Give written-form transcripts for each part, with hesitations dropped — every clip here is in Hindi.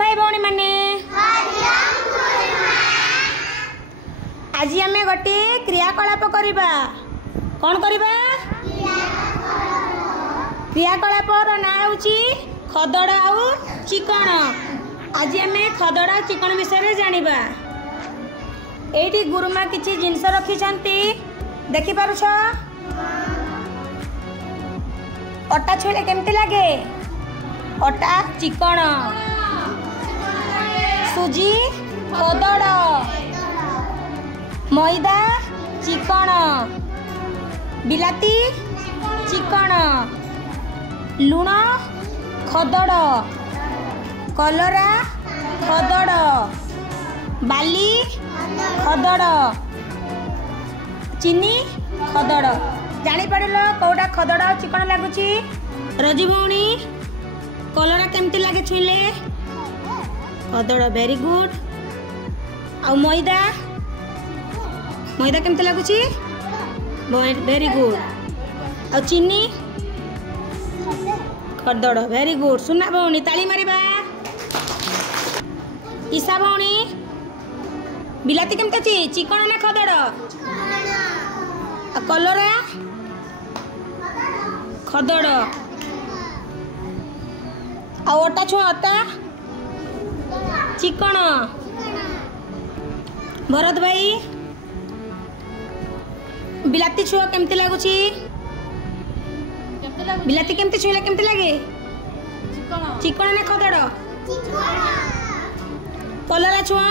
भाई भौणी माने आज आम गोटे क्रियाकलाप करवा कौन करवा क्रियाकलाप ना हूँ खदड़ आउ चिकण। आज आम खदड़ चिकण विषय जानिबा। एठी गुरुमा किछि जिनस रखिछंती देखि पारुछ। अटा छुले केमती लगे अटा चिकण सुजी खदड़ मैदा चिकण बिलाती चिकण लुण खदड़ कलरा खदड़ बाली खदड़ चीनी खदड़। जानी पड़ल कौटा खदड़ चिकन लगुच। रजी भौणी कलरा केमती लगे छुईले खदड़ वेरी गुड। आ मैदा मैदा केमती लगुच वेरी गुड। आ चीनी खदड़ वेरी गुड। सुना भौणी ताली मारिबा। ईशा भौणी बिलाती केमती अच्छी चिकन ना खदड़ कलरा खदड़ आटा छुआ अटा चिकन। भरत भाई बिलाती छुआ केमती लगुच बिलाती केमती छुईले केमती लगे चिकन ना खदड़ कलरा छुआ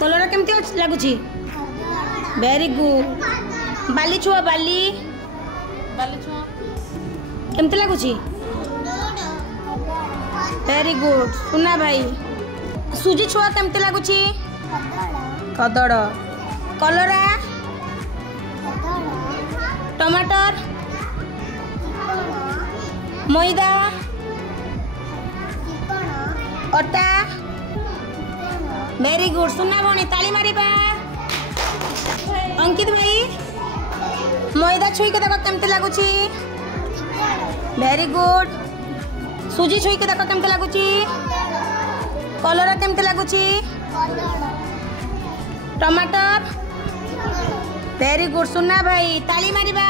कलरा केमती लगुच वेरी गुड। बाली छुआ बाली छुआ केमती लगुच वेरी गुड। सुना भाई सुजी छुआ केमती लगुच खदड़ कलरा टमाटर मैदा अटा वेरी गुड। सुना भौणी ताली मारिबा। अंकित भाई मैदा छुई के देखो केमती लगुच वेरी गुड। सुजी छुई के देखो केमती लगुच कलरा केमती लगुच टमाटर वेरी गुड। सुना भाई ताली मारिबा।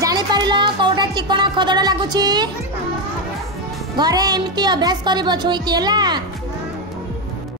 जानी पारिल कौटा चिकन खदड़ लगुच। घरे एमती अभ्यास कर छुई की है।